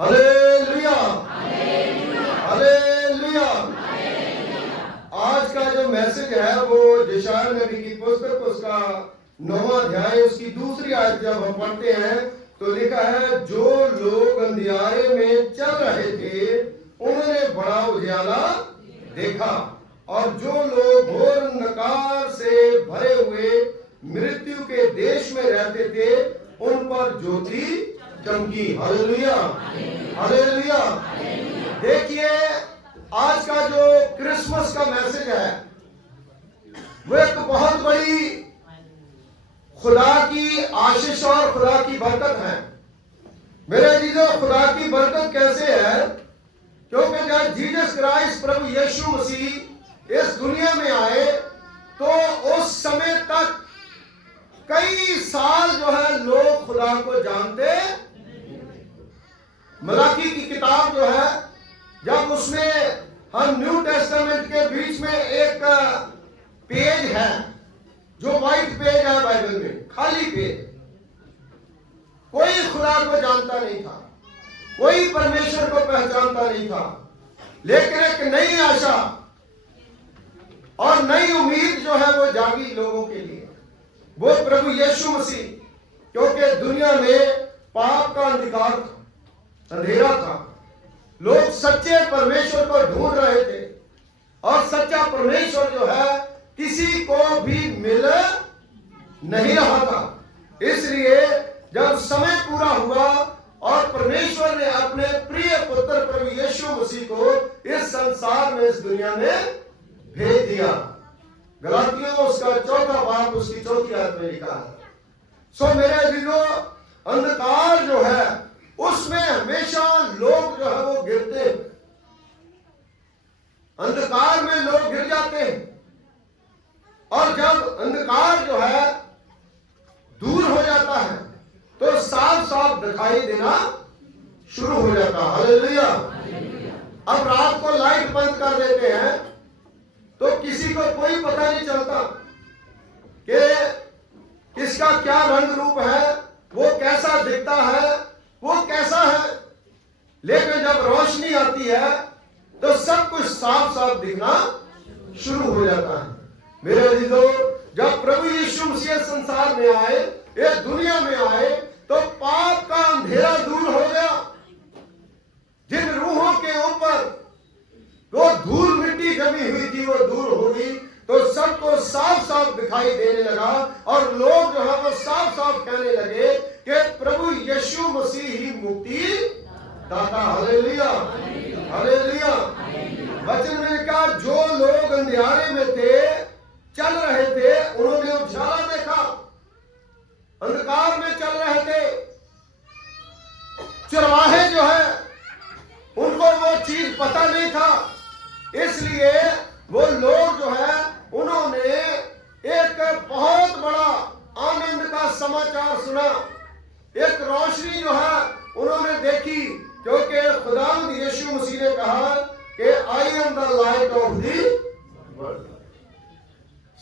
Hallelujah, hallelujah. आज का जो मैसेज है वो यशायाह नबी की पुस्तक उसका 9वां अध्याय उसकी दूसरी आयत जब हम पढ़ते हैं तो लिखा है, जो लोग अंधियारे में चल रहे थे उन्होंने बड़ा उजाला देखा, और जो लोग घोर अंधकार से भरे हुए मृत्यु के देश में रहते थे उन पर ज्योति चमकी। Hallelujah, hallelujah. देखिए, आज का जो क्रिसमस का मैसेज है वो एक बहुत बड़ी खुदा की आशीष और खुदा की बरकत है। मेरे जीजो, खुदा की बरकत कैसे है? क्योंकि जब जीसस क्राइस्ट प्रभु यीशु मसीह इस दुनिया में आए तो उस समय तक कई साल जो है लोग खुदा को जानते। मलाकी की किताब जो है, जब उसमें हम न्यू टेस्टामेंट के बीच में एक पेज है जो व्हाइट पेज है बाइबल में, खाली पेज, कोई खुदा को जानता नहीं था, कोई परमेश्वर को पहचानता नहीं था, लेकिन एक नई आशा और नई उम्मीद जो है वो जागी लोगों के लिए, वो प्रभु यीशु मसीह। क्योंकि दुनिया में पाप का अंधकार था, अंधेरा था, लोग सच्चे परमेश्वर को ढूंढ रहे थे और सच्चा परमेश्वर जो है किसी को भी मिल नहीं रहा था। इसलिए जब समय पूरा हुआ और परमेश्वर ने अपने प्रिय पुत्र प्रभु यीशु मसीह को इस संसार में, इस दुनिया में भेज दिया। गलातियों उसका 4वां बाब उसकी 4वीं आयत में लिखा है। सो मेरे दिलों, अंधकार जो है उसमें हमेशा लोग जो है वो गिरते हैं, अंधकार में लोग गिर जाते हैं, और जब अंधकार जो है दूर हो जाता है तो साफ साफ दिखाई देना शुरू हो जाता है। हालेलुया। अब रात को लाइट बंद कर देते हैं तो किसी को कोई पता नहीं चलता कि किसका क्या रंग रूप है, वो कैसा दिखता है, वो कैसा है। लेकिन जब रोशनी आती है तो सब कुछ साफ साफ दिखना शुरू हो जाता है। मेरे अजीजों, जब प्रभु यीशु मसीह संसार में आए, इस दुनिया में आए, तो पाप का अंधेरा दूर हो गया। जिन रूहों के ऊपर वो धूल मिट्टी जमी हुई थी वो दूर हो गई, तो सबको साफ साफ दिखाई देने लगा और लोग जो है वो साफ साफ कहने लगे कि प्रभु यीशु मसीह ही मुक्ति दाता। Hallelujah, hallelujah. वचन में लिखा, जो लोग अंधियारे में थे, चल रहे थे, उन्होंने उजाला देखा। अंधकार में चल रहे थे, चरवाहे जो है उनको वो चीज पता नहीं था, इसलिए वो लोग जो है उन्होंने एक बहुत बड़ा आनंद का समाचार सुना, एक रोशनी जो है उन्होंने देखी। क्योंकि खुदावंद यीशु मसीह ने कहा कि I am the light of the world,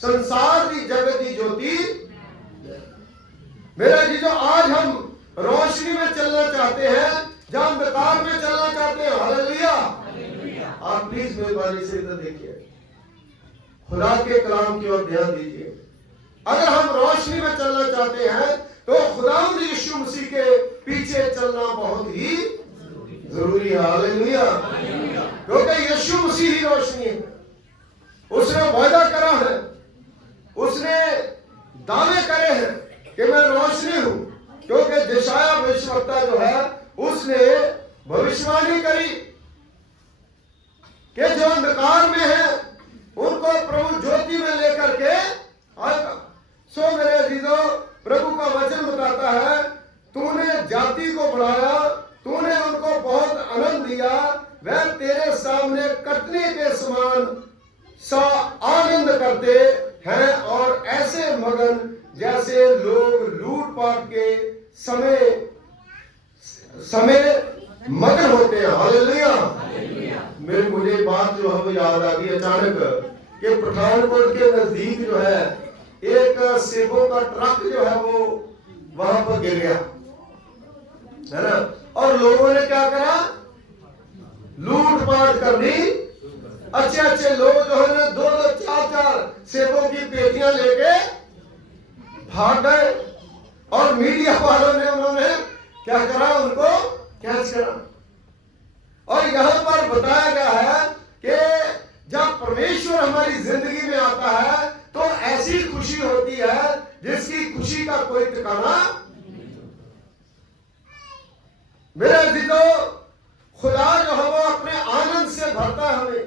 संसार की जगत की ज्योति। मेरा जी, जो आज हम रोशनी में चलना चाहते हैं, जहां अंधकार में चलना चाहते हैं। हालेलुया। आप प्लीज मेहरबानी से इधर देखिए, खुदा के कलाम की ओर ध्यान दीजिए। अगर हम रोशनी में चलना चाहते हैं तो खुदावंद यीशु मसीह के पीछे चलना बहुत ही जरूरी है। हालेलुया। क्योंकि यीशु मसीह ही रोशनी है, उसने वादा करा है, उसने दावे करे हैं कि मैं रोशनी हूं। क्योंकि यशायाह भविष्यवक्ता जो है उसने भविष्यवाणी करी कि जो अंधकार में है उनको प्रभु ज्योति में लेकर के आएगा। सो मेरे अजीजों, प्रभु का वचन बताता है, तूने जाति को बढ़ाया, तूने उनको बहुत आनंद दिया, वह तेरे सामने कटने के समान सा आनंद करते हैं और ऐसे मगन जैसे लोग लूटपाट के समय मगन होते हैं। हालेलुया। मुझे बात जो है वो याद आ गई अचानक कि पठानकोट के नजदीक जो है एक सेबों का ट्रक जो है वो वहां पर गिर गया, है ना। और लोगों ने क्या करा, लूटपाट कर दी। अच्छे अच्छे लोग जो है ना 2-2 4-4 सेबों की पेटियां लेके भाग गए और मीडिया वालों ने उन्होंने क्या करा, उनको कैच करा। और यहां पर बताया गया है कि जब परमेश्वर हमारी जिंदगी में आता है तो ऐसी खुशी होती है जिसकी खुशी का कोई ठिकाना। मेरे अजीजों, खुदा जो है वो अपने आनंद से भरता है हमें।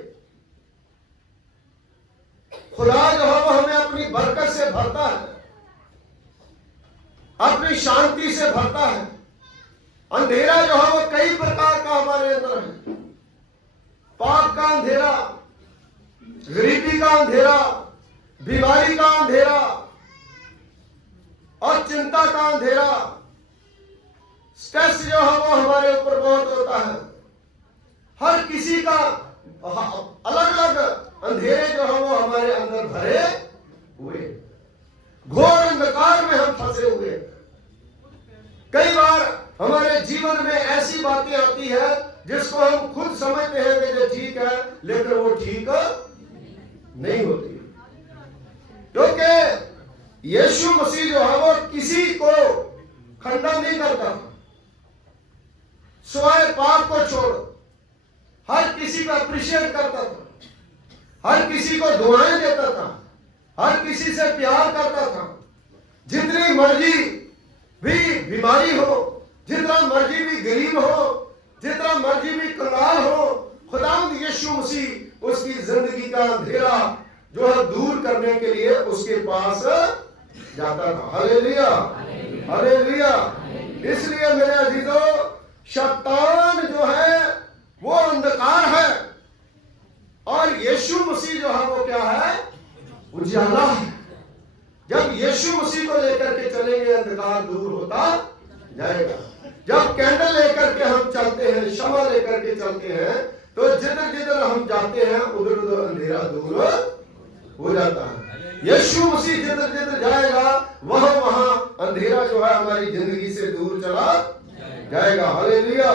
खुदा जो है वो हमें अपनी बरकत से भरता है, अपनी शांति से भरता है। अंधेरा जो है वो कई प्रकार का हमारे अंदर है। पाप का अंधेरा, गरीबी का अंधेरा, बीमारी का अंधेरा और चिंता का अंधेरा। स्ट्रेस जो है वो हमारे ऊपर बहुत होता है। हर किसी का अलग अलग अंधेरे जो है वो हमारे अंदर भरे हुए, घोर अंधकार में हम फंसे हुए। कई बार हमारे जीवन में ऐसी बातें आती है जिसको हम खुद समझते हैं कि ये ठीक है, लेकिन वो ठीक नहीं होती, क्योंकि यीशु मसीह जो है वो किसी को खंडन नहीं करता, सिवाय पाप को छोड़ हर किसी को अप्रिशिएट करता था, हर किसी को दुआएं देता था, हर किसी से प्यार करता था। जितनी मर्जी भी बीमारी हो, जितना मर्जी भी गरीब हो, जितना मर्जी भी कंगाल हो, खुदावंद यीशु मसीह उसकी जिंदगी का अंधेरा जो है दूर करने के लिए उसके पास जाता था। Hallelujah, hallelujah. इसलिए मेरे अजीजों, शैतान जो है वो अंधकार है और यीशु मसीह जो है वो क्या है, उजाला है। जब यीशु मसीह को लेकर के चलेंगे अंधकार दूर होता जाएगा। जब कैंडल लेकर के हम चलते हैं, शमा लेकर के चलते हैं, तो जिधर जिधर हम जाते हैं उधर उधर अंधेरा दूर हो जाता है। यीशु मसीह जिधर जिधर जाएगा वहां वहां अंधेरा जो है हमारी जिंदगी से दूर चला जाएगा। Hallelujah,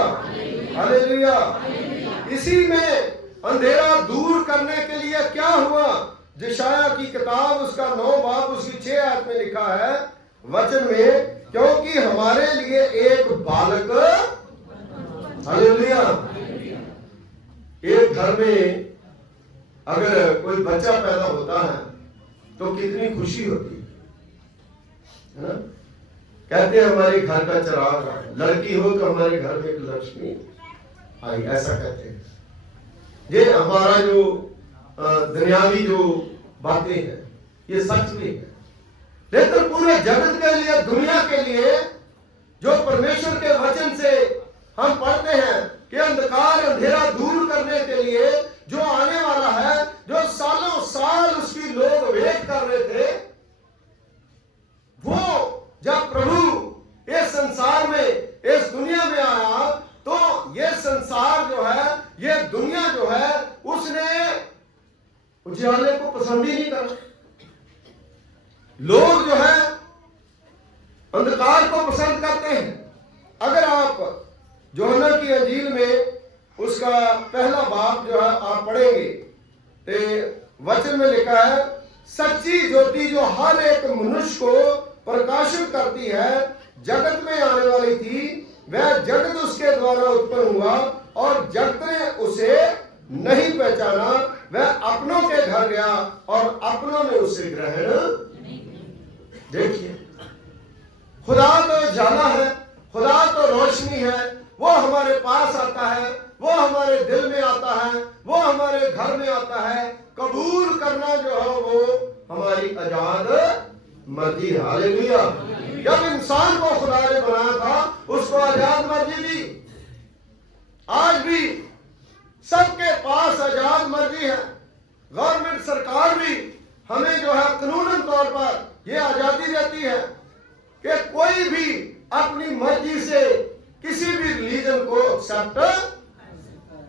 hallelujah. इसी में अंधेरा दूर करने के लिए क्या हुआ, यशायाह की किताब उसका 9 बाब उसकी 6 आयत में लिखा है वचन में, क्योंकि हमारे लिए एक बालक, हालेलुया। एक घर में अगर कोई बच्चा पैदा होता है तो कितनी खुशी होती है ना। कहते हैं हमारे घर का चिराग, लड़की हो तो हमारे घर में एक लक्ष्मी आई, ऐसा कहते हैं। ये हमारा जो दुनियावी जो बातें हैं ये सच भी है, लेकिन पूरे जगत के लिए, दुनिया के लिए जो परमेश्वर के वचन से हम पढ़ते हैं कि अंधकार अंधेरा दूर करने के लिए जो आने वाला है, जो सालों साल उसकी लोग वेट कर रहे थे, वो जब प्रभु इस संसार में, इस दुनिया में आया तो ये संसार जो है, ये दुनिया जो है, उसने उजाले को पसंद ही नहीं करा। लोग जो है अंधकार को पसंद करते हैं। अगर आप यूहन्ना की अंजील में उसका पहला बाब जो है आप पढ़ेंगे तो वचन में लिखा है, सच्ची ज्योति जो हर एक मनुष्य को प्रकाशित करती है, जगत में आने वाली थी, वह जगत उसके द्वारा उत्पन्न हुआ और जगत ने उसे नहीं पहचाना। वह अपनों के घर गया और अपनों ने उसे ग्रहण। देखिए, खुदा तो उजाला है, खुदा तो रोशनी है, वो हमारे पास आता है, वो हमारे दिल में आता है, वो हमारे घर में आता है। कबूल करना जो है वो हमारी आजाद मर्जी। हालेलुया। जब इंसान को खुदा ने बनाया था उसको आजाद मर्जी दी। आज भी सबके पास आजाद मर्जी है। गवर्नमेंट सरकार भी हमें जो है कानूनन तौर पर यह आजादी देती है कि कोई भी अपनी मर्जी से किसी भी रिलीजन को एक्सेप्ट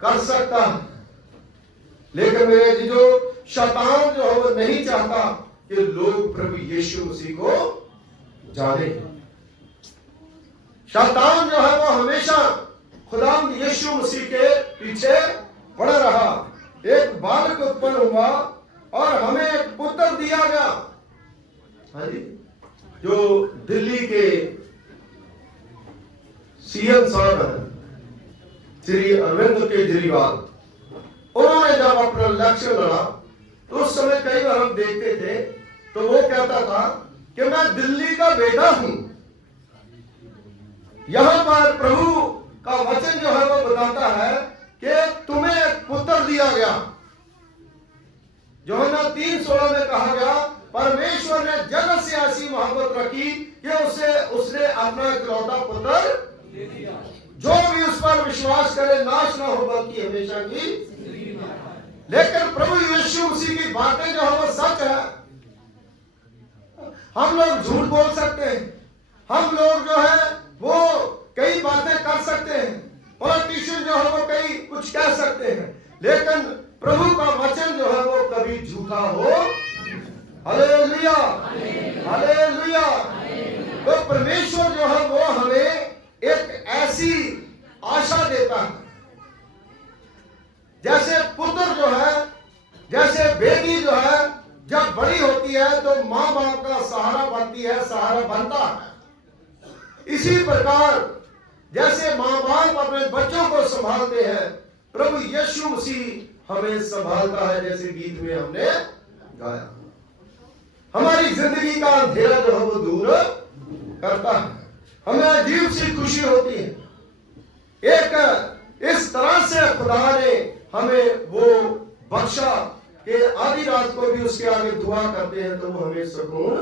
कर सकता है। लेकिन मेरे जो शैतान जो है वो नहीं चाहता कि लोग प्रभु यीशु मसीह को जाने। शैतान जो है वो हमेशा खुदावंद यीशु मसीह के पीछे पड़ा रहा। एक बालक उत्पन्न हुआ और हमें एक पुत्र दिया गया। हाँ जी, जो दिल्ली के सीएम साहब हैं श्री अरविंद केजरीवाल, उन्होंने जब अपना इलेक्शन लड़ा तो उस समय कई बार हम देखते थे तो वो कहता था कि मैं दिल्ली का बेटा हूं। यहां पर प्रभु का वचन जो है वो बताता है कि तुम्हें एक पुत्र दिया गया। यूहन्ना 3:16 में कहा गया, परमेश्वर ने जगत से ऐसी मोहब्बत रखी कि उसने अपना इकलौता पुत्र दे दिया, जो भी उस पर विश्वास करे नाश ना हो बल्कि हमेशा की। लेकिन प्रभु यीशु मसीह की बातें जो है वो सच है। हम लोग झूठ बोल सकते हैं, हम लोग जो है वो कई बातें कर सकते हैं, पॉलिटिशियन जो है वो कई कुछ कह सकते हैं, लेकिन प्रभु का वचन जो है वो कभी झूठा हो। Hallelujah, hallelujah. तो परमेश्वर जो है वो हमें एक ऐसी आशा देता है, जैसे पुत्र जो है, जैसे बेटी जो है जब बड़ी होती है तो मां बाप का सहारा बनती है, सहारा बनता है। इसी प्रकार जैसे मां बाप अपने बच्चों को संभालते हैं, प्रभु यीशु मसीह हमें संभालता है, जैसे गीत में हमने गाया। हमारी जिंदगी का अंधेरा जो है वो दूर करता है, हमें अजीब सी खुशी होती है। एक इस तरह से खुदा ने हमें वो बख्शा कि आधी रात को भी उसके आगे दुआ करते हैं तो वो हमें सुकून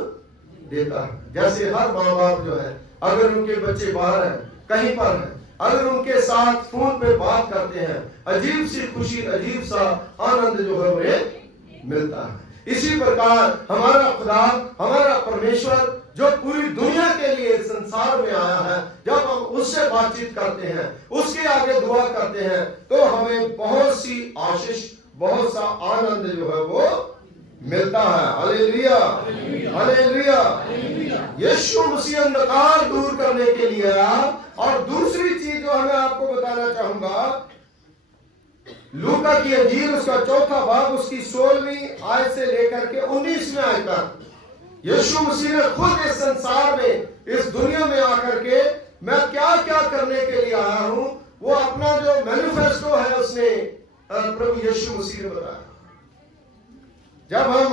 देता है। जैसे हर माँ बाप जो है, अगर उनके बच्चे बाहर हैं, कहीं पर हैं, अगर उनके साथ फोन पे बात करते हैं, अजीब सी खुशी, अजीब सा आनंद जो है उन्हें मिलता है। इसी प्रकार हमारा खुदा, हमारा परमेश्वर जो पूरी दुनिया के लिए संसार में आया है, जब हम उससे बातचीत करते हैं, उसके आगे दुआ करते हैं, तो हमें बहुत सी आशीष, बहुत सा आनंद जो है वो मिलता है। Hallelujah, hallelujah. यीशु मसीह अंधकार दूर करने के लिए आया। और दूसरी चीज जो मैं आपको बताना चाहूंगा, लूका की अंजील उसका 4था बाब उसकी 16वीं आयत से लेकर के 19वें आयत तक यीशु मसीह ने खुद इस संसार में, इस दुनिया में आकर के मैं क्या क्या करने के लिए आया हूं, वो अपना जो मैनिफेस्टो है उसने प्रभु यीशु मसीह ने बताया। जब हम,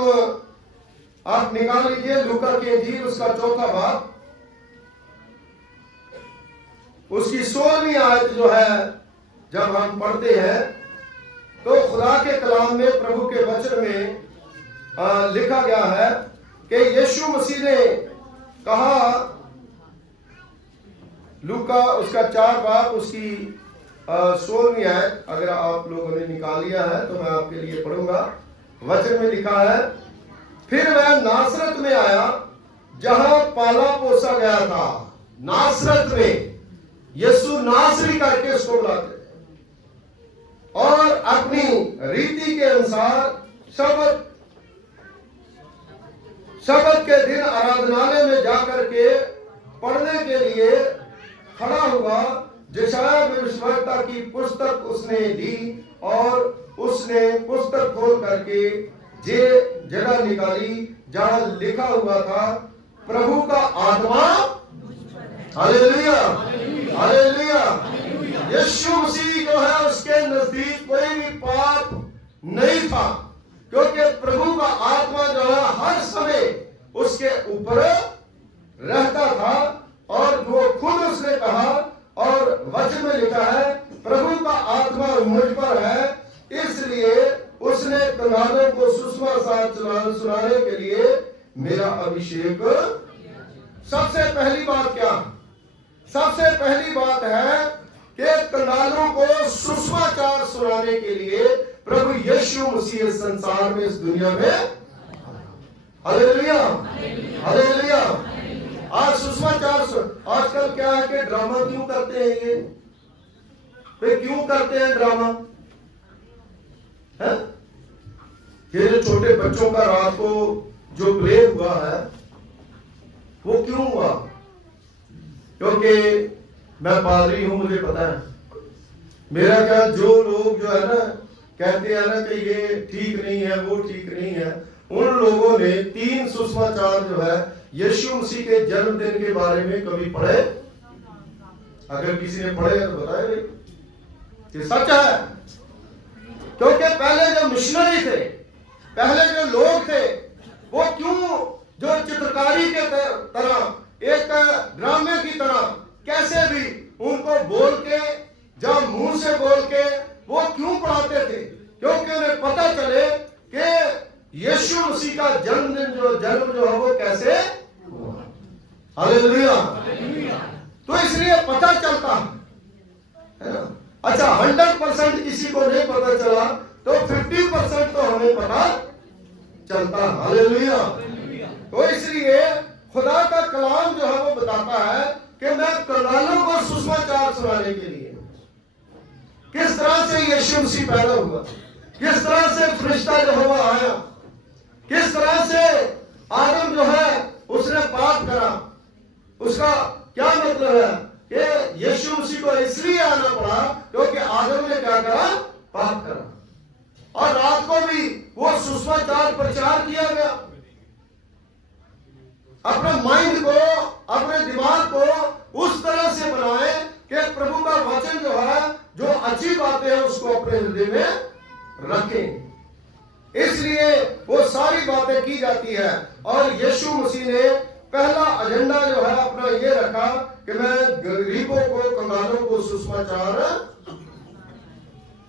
आप निकाल लीजिए लूका की अंजील उसका 4था बाब उसकी 16वीं आयत जो है, जब हम पढ़ते हैं तो खुदा के कलाम में, प्रभु के वचन में लिखा गया है कि यीशु मसीह ने कहा, लूका उसका 4 बाब उसकी 16वीं आयत, अगर आप लोगों ने निकाल लिया है तो मैं आपके लिए पढ़ूंगा। वचन में लिखा है, फिर वह नासरत में आया जहां पाला पोसा गया था। नासरत में, यीशु नासरी करके उसको बुलाते, और अपनी रीति के अनुसार शबत के दिन आराधनालय में जाकर के पढ़ने के लिए खड़ा हुआ। यशायाह भविष्यवक्ता की पुस्तक उसने ली और उसने पुस्तक खोल करके जे जगह निकाली जहां लिखा हुआ था, प्रभु का आत्मा, हालेलुया, हालेलुया। यीशु मसीह जो है उसके नजदीक कोई भी पाप नहीं था, क्योंकि प्रभु का आत्मा जो है हर समय उसके ऊपर रहता था। और वो खुद उसने कहा, और वचन में लिखा है, प्रभु का आत्मा मुझ पर है, इसलिए उसने कंगालों को सुसमाचार सुनाने के लिए मेरा अभिषेक। सबसे पहली बात क्या? सबसे पहली बात है कि कंगालों को सुसमाचार सुनाने के लिए प्रभु यीशु मसीह संसार में, इस दुनिया में। Hallelujah, hallelujah. आज सुसमाचार, आजकल क्या है कि ड्रामा क्यों करते हैं ये क्यों करते हैं ड्रामा? है ये जो छोटे बच्चों का रात को जो प्ले हुआ है वो क्यों हुआ? क्योंकि मैं पादरी हूं, मुझे पता है मेरा ख्याल जो लोग जो है ना कहते हैं ना कि ये ठीक नहीं है, वो ठीक नहीं है, उन लोगों ने 3 सुसमाचार जो है यीशु मसीह के जन्मदिन के बारे में कभी पढ़े? अगर किसी ने पढ़े तो बताए भाई, ये सच है। क्योंकि पहले जो मिशनरी थे, पहले जो लोग थे, वो क्यों जो चित्रकारी के तरह, एक ड्रामे की तरह कैसे भी उनको बोल के, जब मुंह से बोल के वो क्यों पढ़ाते थे? क्योंकि उन्हें पता चले कि यीशु मसीह का जन्म जो है वो कैसे हुआ। हालेलुया। तो इसलिए पता चलता है ना। अच्छा, 100% किसी को नहीं पता चला तो 50% तो हमें पता चलता। हालेलुया। तो इसलिए खुदा का कलाम जो है वो बताता है कि मैं कंगालों को सुसमाचार सुनाने के लिए, किस तरह से यीशु मसीह पैदा हुआ, किस तरह से फरिश्ता जो है वो आया, किस तरह से आदम जो है उसने पाप करा। उसका क्या मतलब है कि यीशु मसीह को इसलिए आना पड़ा क्योंकि आदम ने क्या करा? पाप करा। और रात को भी वो सुसमाचार प्रचार किया गया। अपने माइंड को, अपने दिमाग को उस तरह से बनाए कि प्रभु का वचन जो है, जो अच्छी बातें हैं उसको अपने हृदय में रखें। इसलिए वो सारी बातें की जाती है। और यीशु मसीह ने पहला एजेंडा जो है अपना ये रखा कि मैं गरीबों को, कंगालों को सुसमाचार।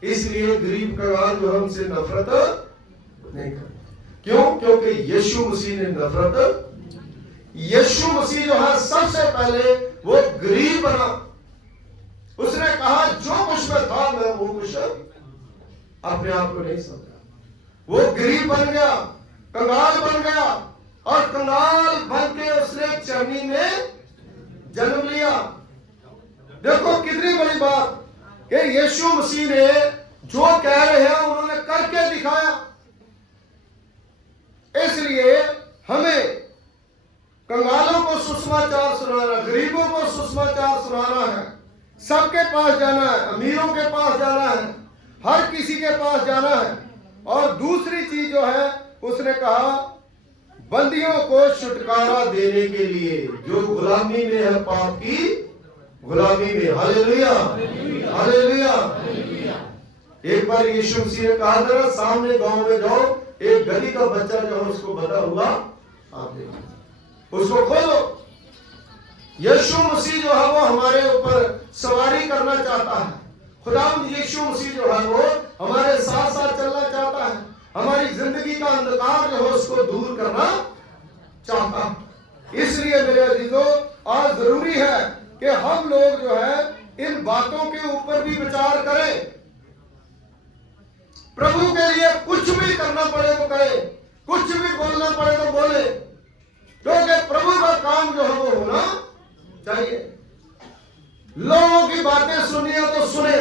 इसलिए गरीब कंगाल जो हमसे नफरत नहीं करते। क्यों? क्योंकि यीशु मसीह ने नफरत, यीशु मसीह जो है सबसे पहले वो गरीब बना। उसने कहा जो कुछ में था मैं वो कुछ अपने आप को नहीं समझा। वो गरीब बन गया, कंगाल बन गया, और कंगाल बन के उसने चरनी में जन्म लिया। देखो कितनी बड़ी बात कि यीशु मसीह ने जो कह रहे हैं उन्होंने करके दिखाया। इसलिए हमें कंगालों को सुसमाचार सुनाना, गरीबों को सुसमाचार सुनाना है। सबके पास जाना है, अमीरों के पास जाना है, हर किसी के पास जाना है। और दूसरी चीज जो है उसने कहा बंदियों को छुटकारा देने के लिए, जो गुलामी में है, पाप की गुलामी में। Hallelujah, hallelujah. एक बार यीशु मसीह ने कहा था, सामने गांव में जाओ, एक गधी का बच्चा जो है उसको बंधा हुआ आप देखो, उसको खोलो। यीशु मसीह जो है वो हमारे ऊपर सवारी करना चाहता है। खुदावंद यीशु मसीह जो है वो हमारे साथ साथ चलना चाहता है। हमारी जिंदगी का अंधकार जो है उसको दूर करना चाहता है। इसलिए मेरे अजीजों, आज जरूरी है कि हम लोग जो है इन बातों के ऊपर भी विचार करें। प्रभु के लिए कुछ भी करना पड़े तो करे, कुछ भी बोलना पड़े तो बोले, क्योंकि प्रभु का काम जो है वो होना चाहिए। लोगों की बातें सुनिए तो सुने,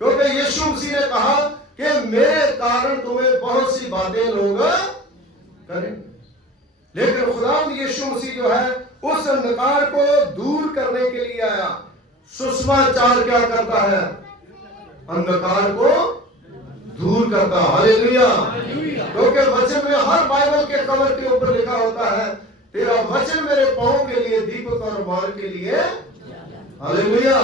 क्योंकि यीशु मसीह ने कहा कि मेरे कारण तुम्हें बहुत सी बातें लोग करें। लेकिन खुदावंद यीशु मसीह जो है उस अंधकार को दूर करने के लिए आया। सुसमाचार क्या करता है? अंधकार को दूर करता। हालेलुया। क्योंकि वचन में, हर बाइबल के कवर के ऊपर लिखा होता है, तेरा वचन मेरे पांव के लिए दीपक और मार्ग के लिए। हालेलुया।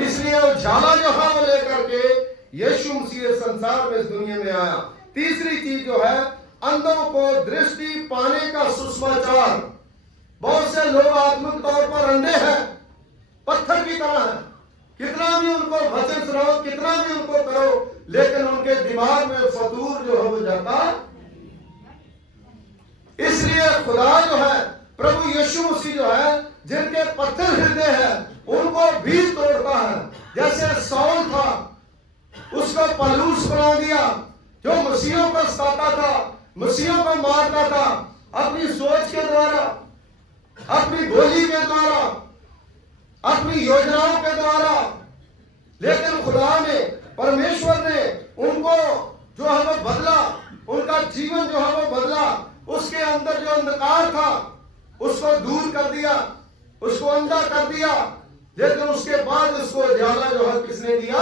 इसलिए उजाला जो है वो लेकर के यीशु मसीह संसार में, इस दुनिया में आया। तीसरी चीज जो है, अंधों को दृष्टि पाने का सुसमाचार। बहुत से लोग आत्मिक तौर पर अंधे हैं, पत्थर की तरह हैं। कितना भी उनको वचन सुनाओ, कितना भी उनको करो, लेकिन उनके दिमाग में फतूर जो है वो जाता। इसलिए खुदा जो है, प्रभु यीशु मसीह जो है, जिनके पत्थर हृदय है उनको भी तोड़ता है। जैसे सौल था, उसको पलूस बना दिया, जो मसीहों को सताता था, मसीहों को मारता था, अपनी सोच के द्वारा, अपनी बोली के द्वारा, अपनी योजनाओं के द्वारा। लेकिन खुदा ने, परमेश्वर ने उनको जो है वो बदला, उनका जीवन जो है वो बदला। उसके अंदर जो अंधकार था उसको दूर कर दिया, उसको अंधा कर दिया। लेकिन उसके बाद उसको उजाला जो है किसने दिया?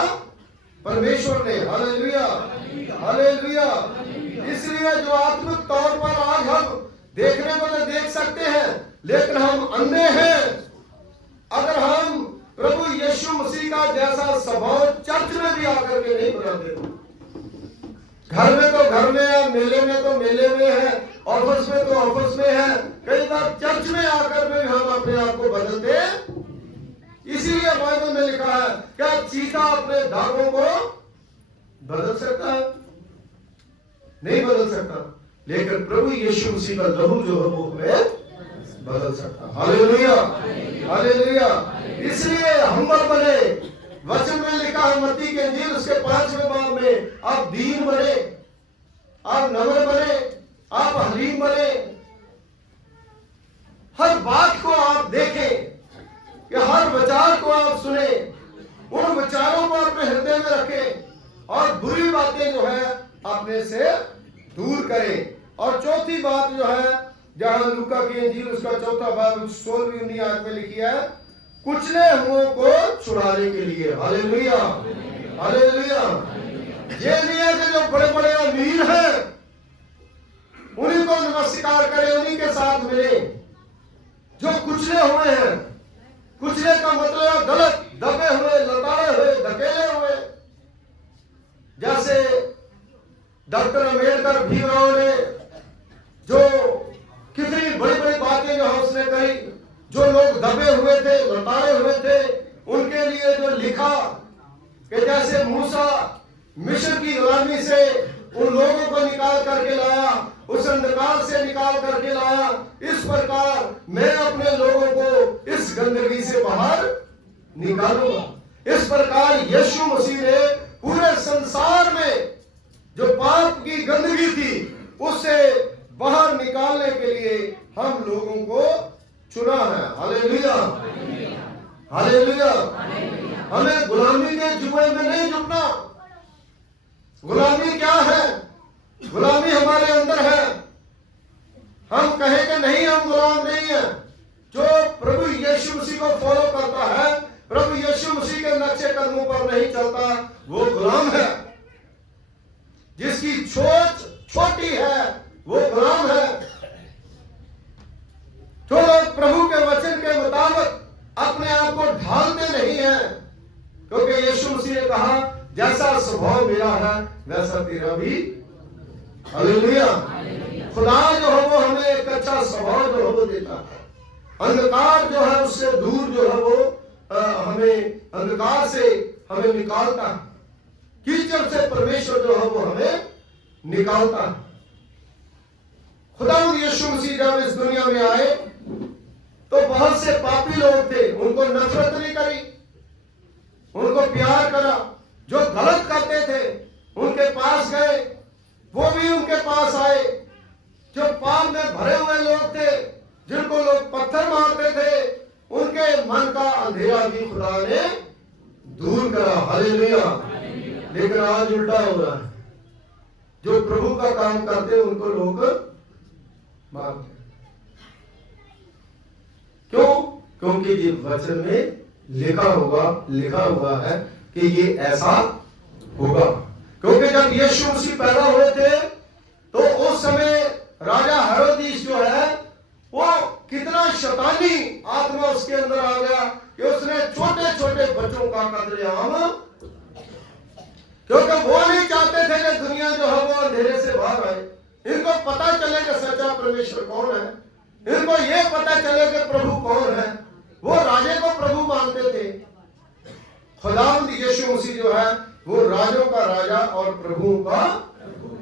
परमेश्वर ने। Hallelujah, hallelujah. इसलिए जो आत्मिक तौर पर आज हम देखने को तो देख सकते हैं, लेकिन हम अंधे हैं अगर हम प्रभु यीशु मसीह का जैसा स्वभाव चर्च में भी आकर के नहीं बनाते। घर में तो घर में है, मेले में तो मेले में है, ऑफिस में तो ऑफिस में है, कई बार चर्च में आकर भी हम अपने आप को बदलते। इसीलिए बाइबल में लिखा है, क्या चीता अपने दागों को बदल सकता है? नहीं बदल सकता, लेकिन प्रभु यीशु मसीह का लहू जो है वो हमें बदल सकता है। Hallelujah, hallelujah. इसलिए हम्बल बने। वचन में लिखा है मत्ती के इंजील उसके 5वें बाब में, आप दीन बने, आप नम्र बने, आप हलीम बने। हर बात को आप देखें, कि हर विचार को आप सुने, उन विचारों को अपने हृदय में रखें और बुरी बातें जो है अपने से दूर करें। और चौथी बात जो है, जहां लूका की इंजील उसका 4वां बाब 16वीं आयत में लिखी है, कुचले हुओं को छुड़ाने के लिए। Hallelujah, hallelujah. ये नहीं है कि जो बड़े बड़े अमीर हैं उन्हीं को नमस्कार करें, उन्हीं के साथ मिले। जो कुचले हुए हैं, कुचले का मतलब गलत, दबे हुए, लताड़े हुए, धकेले हुए। जैसे डॉक्टर अम्बेडकर भीमराव ने जो कितनी बड़ी बड़ी बातें जो है उसने कही, जो लोग दबे हुए थे, लताड़े हुए थे, उनके लिए जो लिखा कि जैसे मूसा मिस्र की गुलामी से उन लोगों को निकाल करके लाया, उस अंधकार से निकाल करके लाया, इस प्रकार मैं अपने लोगों को इस गंदगी से बाहर निकालूंगा। इस प्रकार यीशु मसीह ने पूरे संसार में जो पाप की गंदगी थी उससे बाहर निकालने के लिए हम लोगों को चुना है। Hallelujah, hallelujah. हमें गुलामी के जुए में नहीं झुकना। गुलामी क्या है? गुलामी हमारे अंदर है। हम कहें कि नहीं, हम गुलाम नहीं है। जो प्रभु यीशु मसीह को फॉलो करता है, प्रभु यीशु मसीह के नक्शे कदमों पर नहीं चलता, वो गुलाम है। जिसकी सोच छोटी है वो गुलाम है। जो लोग प्रभु के वचन के मुताबिक अपने आप को ढालते नहीं है, क्योंकि यीशु मसीह ने कहा जैसा स्वभाव मेरा है वैसा तेरा भी। हालेलुया। खुदा जो है वो हमें एक अच्छा स्वभाव जो है वो देता है। अंधकार जो है उससे दूर जो है वो हमें अंधकार से हमें निकालता है। कीचड़ से परमेश्वर जो है वो हमें निकालता है। खुदा यीशु मसीह जब इस दुनिया में आए तो बहुत से पापी लोग थे, उनको नफरत नहीं करी, उनको प्यार करा। जो गलत करते थे उनके पास गए, वो भी उनके पास आए। जो पाप में भरे हुए लोग थे, जिनको लोग पत्थर मारते थे, उनके मन का अंधेरा भी खुदा ने दूर करा। हालेलुया। लेकिन आज उल्टा हो रहा है। जो प्रभु का काम करते हैं उनको लोग मारते। क्यों? क्योंकि ये वचन में लिखा हुआ है कि ये ऐसा होगा। क्योंकि जब यीशु मसीह पैदा हुए थे तो उस समय राजा हेरोदेस जो है वो कितना शैतानी आत्मा उसके अंदर आ गया कि उसने छोटे छोटे बच्चों का कत्लेआम, क्योंकि वो नहीं चाहते थे कि दुनिया जो है वो अंधेरे से बाहर आए। इनको पता चले कि सच्चा परमेश्वर कौन है, इनको ये पता चले कि प्रभु कौन है। वो राजे को प्रभु मानते थे। खुदावंद यीशु मसीह जो है वो राजों का राजा और प्रभुओं का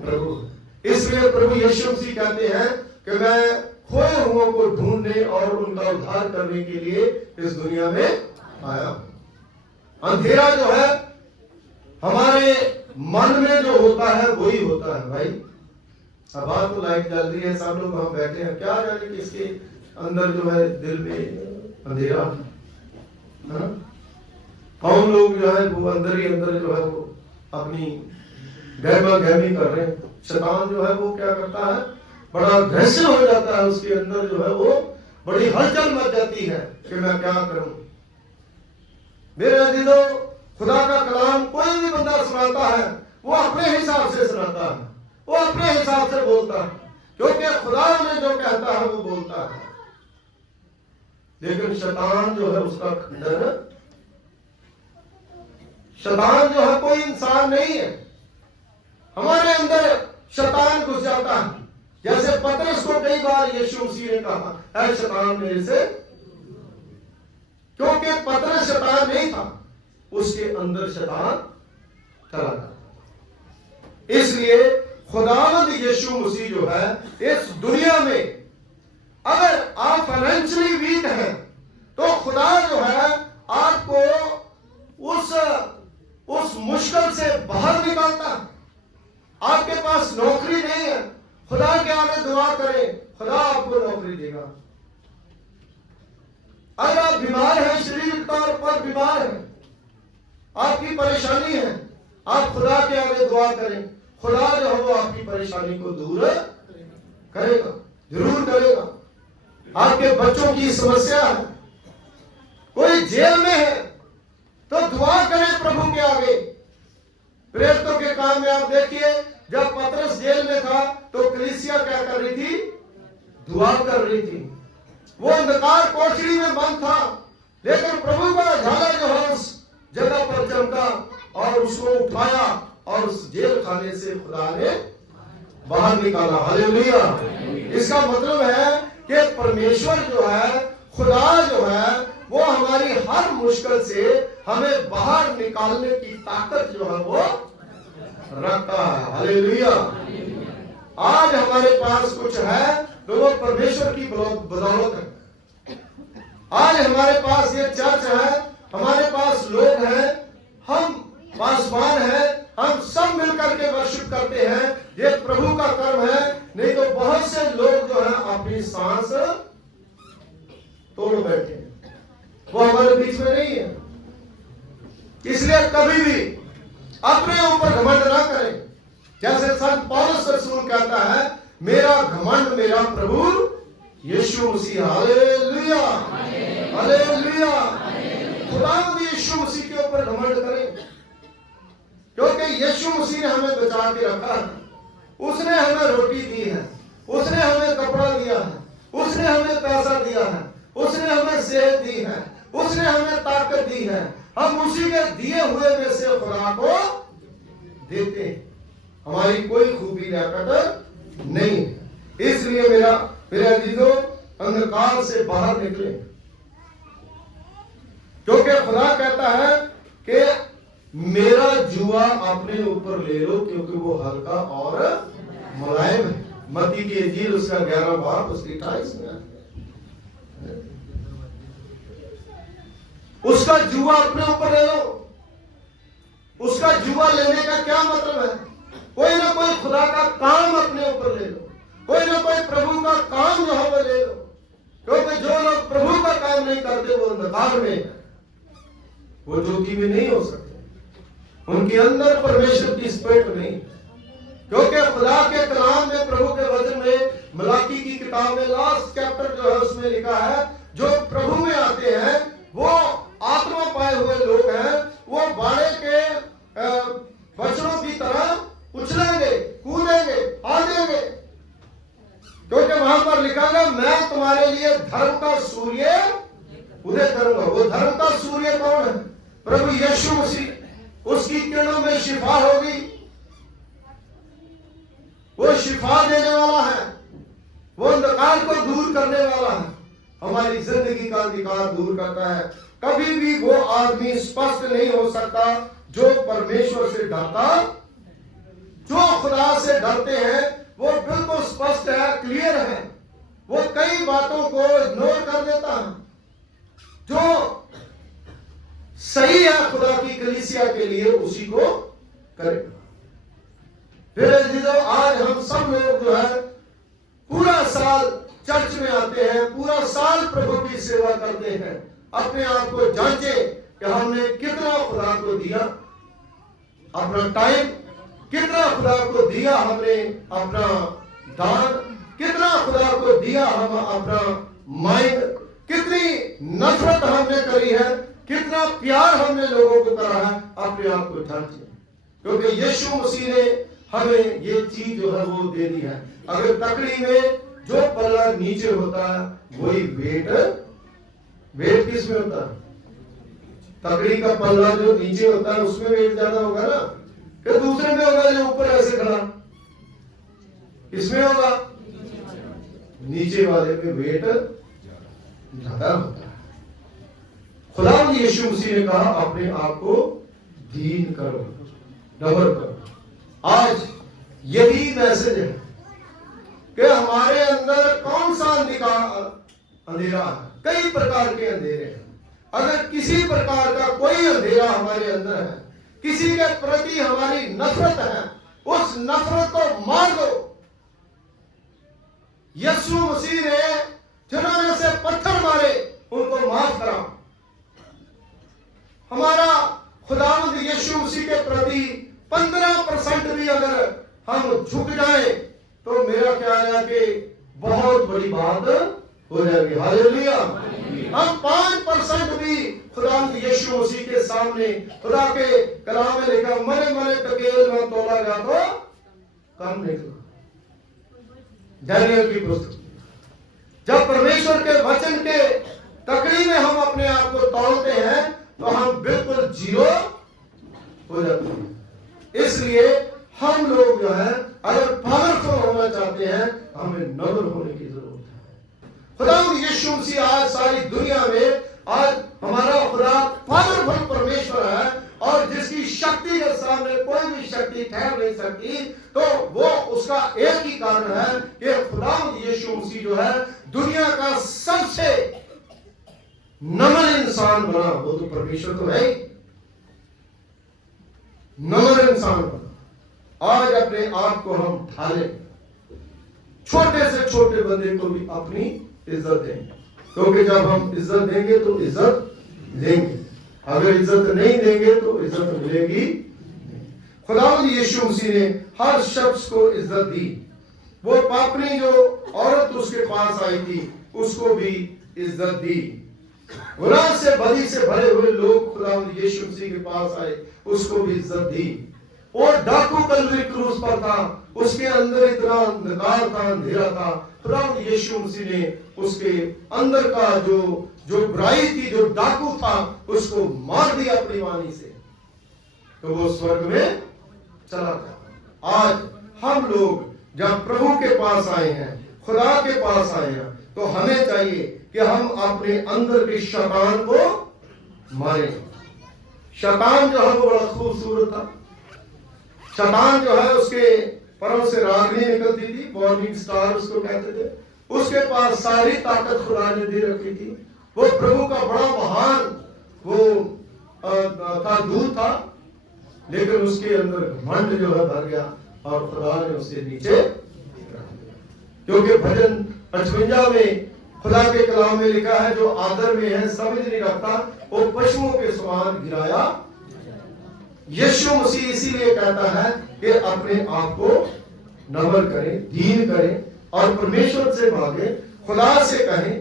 प्रभु। इसलिए प्रभु यीशु मसीह कहते हैं कि मैं खोए हुओं को ढूंढने और उनका उद्धार करने के लिए इस दुनिया में आया। अंधेरा जो है हमारे मन में जो होता है वही होता है भाई। अब बात तो लाइट जल रही है, सब लोग वहां बैठे हैं, क्या जाने किसके अंदर जो है दिल में अंधेरा है। कौन लोग जो है वो अंदर ही अंदर जो है वो अपनी गहमा गहमी कर रहे हैं। शैतान जो है वो क्या करता है, बड़ा दहशत हो जाता है उसके अंदर, जो है वो बड़ी हलचल मच जाती है कि मैं क्या करूं। मेरे अजीजों, खुदा का कलाम कोई भी बंदा अपने हिसाब से सुनाता है, वो अपने हिसाब से बोलता है, क्योंकि खुदा ने जो कहता है वो बोलता है। लेकिन शैतान जो है उसका खंडन, शैतान जो है कोई इंसान नहीं है, हमारे अंदर शैतान घुस जाता है। जैसे पतरस को कई बार यीशु मसीह ने कहा, ऐ शैतान मेरे से, क्योंकि पतरस शैतान नहीं था, उसके अंदर शैतान चला गया। इसलिए खुदावंद यीशु मसीह जो है इस दुनिया में, अगर आप फाइनेंशियली वीक हैं तो खुदा जो है आपको उस मुश्किल से बाहर निकालता है। आपके पास नौकरी नहीं है, खुदा के आगे दुआ करें, खुदा आपको नौकरी देगा। अगर आप बीमार हैं, शारीरिक तौर पर बीमार हैं, आपकी परेशानी है, आप खुदा के आगे दुआ करें, खुदा जो है वो आपकी परेशानी को दूर करेगा, जरूर करेगा। आपके बच्चों की समस्या है, कोई जेल में है, तो दुआ करें प्रभु के आगे। प्रेरितों के काम में आप देखिए, जब पतरस जेल में था तो कलीसिया क्या कर रही थी? दुआ कर रही थी। वो अंधकार कोठरी में बंद था, लेकिन प्रभु का उजाला जो है उस जगह पर चमका और उसको उठाया और उस जेल खाने से खुदा ने बाहर निकाला। हालेलुया। इसका मतलब है कि परमेश्वर जो है, खुदा जो है, वो हमारी हर मुश्किल से हमें बाहर निकालने की ताकत जो है वो रखता है। हालेलुया। आज हमारे पास कुछ है तो वो परमेश्वर की बदौलत है। आज हमारे पास ये चर्च है, हमारे पास लोग हैं, हम पासवान हैं, हम सब मिलकर के वर्शिप करते हैं, ये प्रभु का कर्म है। नहीं तो बहुत से लोग जो है अपनी सांस तोड़ बैठे हैं, वो हमारे बीच में नहीं है। इसलिए कभी भी अपने ऊपर घमंड ना करें। जैसे संत पौलुस रसूल कहता है, मेरा घमंड मेरा प्रभु यीशु मसीह। Hallelujah, hallelujah. खुदावंद यीशु मसीह के ऊपर घमंड करें, क्योंकि यीशु मसीह ने हमें बचा के रखा है। उसने हमें रोटी दी है, उसने हमें कपड़ा दिया है, उसने हमें पैसा दिया है, उसने हमें सेहत दी है, उसने हमें ताकत दी है। हम उसी के दिए हुए में से खुदा को देते हैं। हमारी कोई खूबी लियाकत नहीं है। इसलिए मेरे अजीजों, अंधकार से बाहर निकले, क्योंकि खुदा कहता है कि मेरा जुआ अपने ऊपर ले लो, क्योंकि वो हल्का और मुलायम है। मत्ती की इंजील उसका 11 बाब उसकी 28 में। उसका जुआ अपने ऊपर ले लो। उसका जुआ लेने का क्या मतलब है? कोई ना कोई खुदा का काम अपने ऊपर ले लो, कोई ना कोई प्रभु का काम जो है वो ले लो, क्योंकि जो लोग प्रभु का काम नहीं करते वो अंधकार में, वो ज्योति में नहीं हो सकते। उनके अंदर परमेश्वर की स्पिरिट नहीं, क्योंकि खुदा के कलाम में, प्रभु के वचन में, मलाकी की किताब में लास्ट चैप्टर जो है उसमें लिखा है, जो प्रभु में आते हैं वो आत्मा पाए हुए लोग हैं, वो बाड़े के बछड़ों की तरह उछलेंगे, कूदेंगे, भागेंगे, क्योंकि वहां पर लिखा है, मैं तुम्हारे लिए धर्म का सूर्य उदय करूंगा। वो धर्म का सूर्य कौन है? प्रभु यीशु मसीह। उसकी किरणों में शिफा होगी, वो शिफा देने वाला है, वो अंधकार को दूर करने वाला है, हमारी जिंदगी का अंधकार दूर करता है। कभी भी वो आदमी स्पष्ट नहीं हो सकता जो परमेश्वर से डरता। जो खुदा से डरते हैं वो बिल्कुल स्पष्ट है, क्लियर है, वो कई बातों को इग्नोर कर देता है। जो सही है खुदा की कलीसिया के लिए उसी को करेगा। फिर आज हम सब लोग जो है पूरा साल चर्च में आते हैं, पूरा साल प्रभु की सेवा करते हैं। अपने आप को जांचे कि हमने कितना खुदा को दिया, अपना टाइम कितना खुदा को दिया, हमने अपना दान कितना खुदा को दिया, हम अपना माइंड, कितनी नफरत हमने करी है, कितना प्यार हमने लोगों को करा है। अपने आप को जांचे, क्योंकि यीशु मसीह ने हमें ये चीज जो है वो दे दी है। अगर तकड़ी में जो पल्ला नीचे होता है वही वेट किस में होता है? तकड़ी का पल्ला जो नीचे होता है उसमें वेट ज्यादा होगा ना, कि दूसरे में होगा जो ऊपर ऐसे खड़ा? किसमें होगा? नीचे वाले में वेट ज्यादा होता है। खुदा यीशु मसीह ने कहा अपने आप को दीन करो, नम्र करो। आज यही मैसेज है कि हमारे अंदर कौन सा अंधेरा है। कई प्रकार के अंधेरे हैं। अगर किसी प्रकार का कोई अंधेरा हमारे अंदर है, किसी के प्रति हमारी नफरत है, उस नफरत को मार दो। यीशु मसीह ने जिन्होंने से पत्थर मारे उनको माफ करा। हमारा खुदावंद यीशु मसीह के प्रति 15% भी अगर हम झुक जाए तो मेरा ख्याल है कि बहुत बड़ी बात हो जाएगी। हालेलुया। हम 5% भी खुदावंद यीशु मसीह के सामने, खुदा के कलाम में लिखा मरे मरे टकेल में तोला गया तो कम निकला। दानियल की पुस्तक, जब परमेश्वर के वचन के तकड़ी में हम अपने आप को तोलते हैं तो हम बिल्कुल जीरो हो जाते हैं। इसलिए हम लोग जो है अगर पावरफुल होना चाहते हैं हमें नम्र होने की जरूरत है। खुदा यीशु मसीह आज सारी दुनिया में, आज हमारा खुदा पावरफुल परमेश्वर है और जिसकी शक्ति के सामने कोई भी शक्ति ठहर नहीं सकती, तो वो उसका एक ही कारण है कि खुदा यीशु मसीह जो है दुनिया का सबसे नम्र इंसान बना। वो तो परमेश्वर तो है ही, नम्र इंसान बना। आज अपने आप को हम ढालें, छोटे से छोटे बंदे को भी अपनी इज्जत देंगे, क्योंकि जब हम इज्जत देंगे तो इज्जत लेंगे। अगर इज्जत नहीं देंगे तो इज्जत मिलेगी नहीं। खुदावंद यीशु मसीह ने हर शख्स को इज्जत दी। वो पापनी जो औरत उसके पास आई थी उसको भी इज्जत दी। गुनाह से बदी से भरे हुए लोग खुदावंद यीशु मसीह के पास आए, उसको भी इज्जत दी। और डाकू कलवरी क्रूस पर था, उसके अंदर इतना अंधकार था, अंधेरा था। खुदावंद यीशु मसीह ने उसके अंदर का जो बुराई थी, जो डाकू था, उसको मार दिया अपनी वाणी से, तो वो स्वर्ग में चला गया। आज हम लोग जब प्रभु के पास आए हैं, खुदा के पास आए हैं, तो हमें चाहिए कि हम अपने अंदर के शैतान को मारें। शैतान जो है वो बड़ा खूबसूरत था। शैतान जो है उसके परों से रागनी निकलती थी, मॉर्निंग स्टार उसको कहते थे। उसके पास सारी ताकत खुदा ने दे रखी थी। वो प्रभु का बड़ा महान वो था, दूत था, लेकिन उसके अंदर घमंड जो है भर गया और खुदा ने उसे नीचे, क्योंकि भजन 58 में खुदा के कलाम में लिखा है, जो आदर में है समझ नहीं रखता वो पशुओं के समान गिराया। यीशु मसीह इसीलिए कहता है कि अपने आप को नम्र करें, दीन करें और परमेश्वर से मांगे, खुदा से कहें,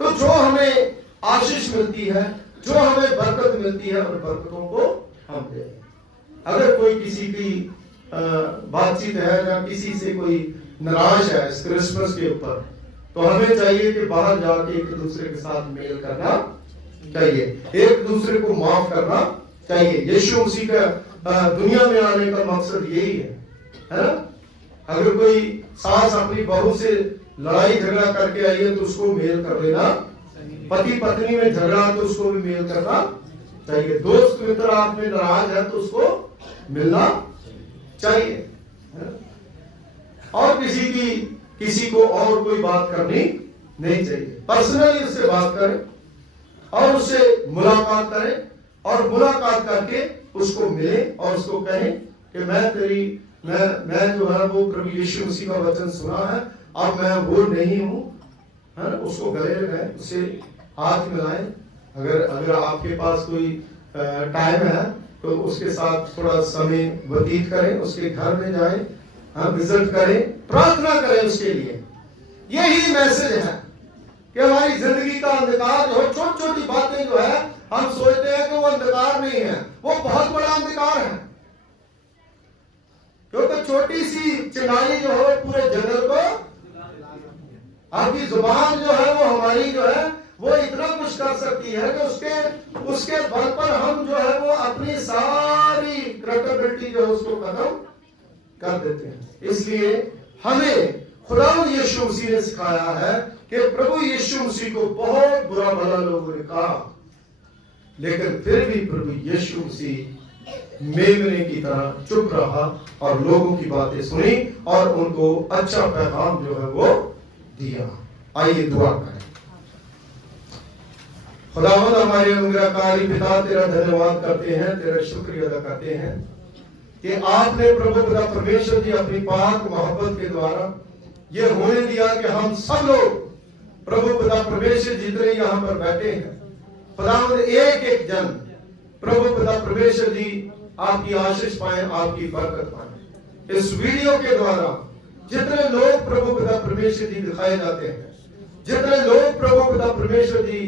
तो जो हमें आशीष मिलती है, जो हमें बरकत मिलती है, उन बरकतों को हम दें। अगर कोई किसी की बातचीत है या किसी से कोई नाराज है इस क्रिसमस के ऊपर, तो हमें चाहिए कि बाहर जाके एक दूसरे के साथ मेल करना चाहिए, एक दूसरे को माफ करना चाहिए। यीशु मसीह का दुनिया में आने का मकसद यही है ना? अगर कोई सास अपनी बहू से लड़ाई झगड़ा करके आई है तो उसको मेल कर लेना, पति पत्नी में झगड़ा तो उसको भी मेल करना चाहिए, दोस्त मित्र आप में नाराज है तो उसको मिलना चाहिए, और किसी को और कोई बात करनी नहीं चाहिए। पर्सनली उससे बात करें और उससे मुलाकात करें और मुलाकात करके उसको मिले और उसको कहें कि मैं जो है वो प्रभु यीशु मसीह का वचन सुना है, अब मैं वो नहीं हूं, है ना? उसको गले लगाएं, उससे हाथ मिलाएं। अगर आपके पास कोई टाइम है तो उसके साथ थोड़ा समय व्यतीत करें, उसके घर में जाएं, विजिट करें, प्रार्थना करें उसके लिए। यही मैसेज है कि हमारी जिंदगी का अंधकार जो है, छोटी छोटी बातें जो है हम सोचते हैं कि वो अंधकार नहीं है, वो बहुत बड़ा अंधकार है। क्योंकि छोटी सी चिंगारी जो है पूरे जंगल को, आपकी जुबान जो है वो हमारी जो है वो इतना कुछ कर सकती है कि उसके बल पर हम जो है वो अपनी सारी क्रेडिबिलिटी जो है उसको खत्म कर देते हैं। इसलिए हमें खुदावंद यीशु मसीह ने सिखाया है कि प्रभु यीशु मसीह को बहुत बुरा भला लोगों ने कहा, लेकिन फिर भी प्रभु यीशु मसीह मेमने की तरह चुप रहा और लोगों की बातें सुनी और उनको अच्छा पैगाम जो है वो दिया। आइए दुआ करें। खुदावंद हमारे अनुग्रहकारी पिता, तेरा धन्यवाद करते हैं, तेरा शुक्रिया अदा करते हैं कि आपने प्रभु पिता परमेश्वर जी अपनी पाक मोहब्बत के द्वारा ये होने दिया कि हम सब लोग प्रभु पिता परमेश्वर जितने यहाँ पर बैठे हैं, खुदावंद एक एक जन प्रभु पिता परमेश्वर जी आपकी आशीष पाए, आपकी बरकत पाए। इस वीडियो के द्वारा जितने लोग प्रभु पिता परमेश्वर जी दिखाए जाते हैं, जितने लोग प्रभु पिता परमेश्वर जी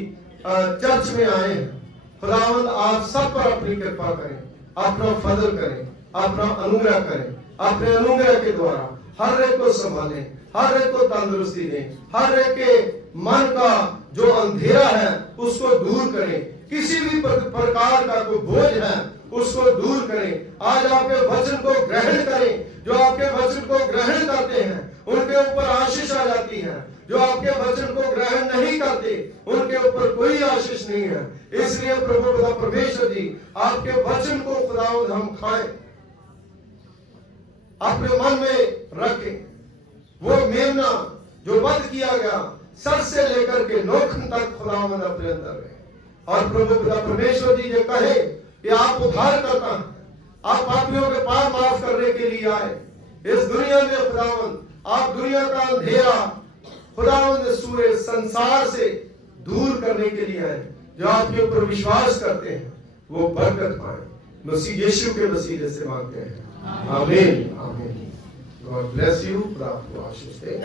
चर्च में आए हैं, खुदावंद आप सब पर अपनी कृपा करें, अपना फजल करें, अपना अनुग्रह करें। अपने अनुग्रह के द्वारा हर एक को संभालें, हर एक को तंदुरुस्ती दें, हर एक के मन का जो अंधेरा है उसको दूर करें, किसी भी प्रकार का कोई बोझ है उसको दूर करें। आज आपके वचन को ग्रहण करें, जो आपके वचन को ग्रहण करते हैं उनके ऊपर आशीष आ जाती है, जो आपके वचन को ग्रहण नहीं करते उनके ऊपर कोई आशीष नहीं है। इसलिए प्रभु पिता परमेश्वर जी आपके वचन को खुदावंद हम खाएं, अपने मन में रखें। वो मेमना जो वध किया गया सर से लेकर के नोखन तक खुदावंद अपने अंदर है। और प्रभु पिता परमेश्वर जी ये कहे कि आप उद्धार करता है, आप पापियों के पाप माफ करने के लिए आए इस दुनिया में। खुदावंद आप दुनिया का अंधेरा खुदावंद सूर्य संसार से दूर करने के लिए आए। जो आपके ऊपर विश्वास करते हैं वो बरकत पाए। मसीह यीशु के वसीले से मांगते हैं, आमीन आमीन। God bless you. खुदा आपको आशीष दे।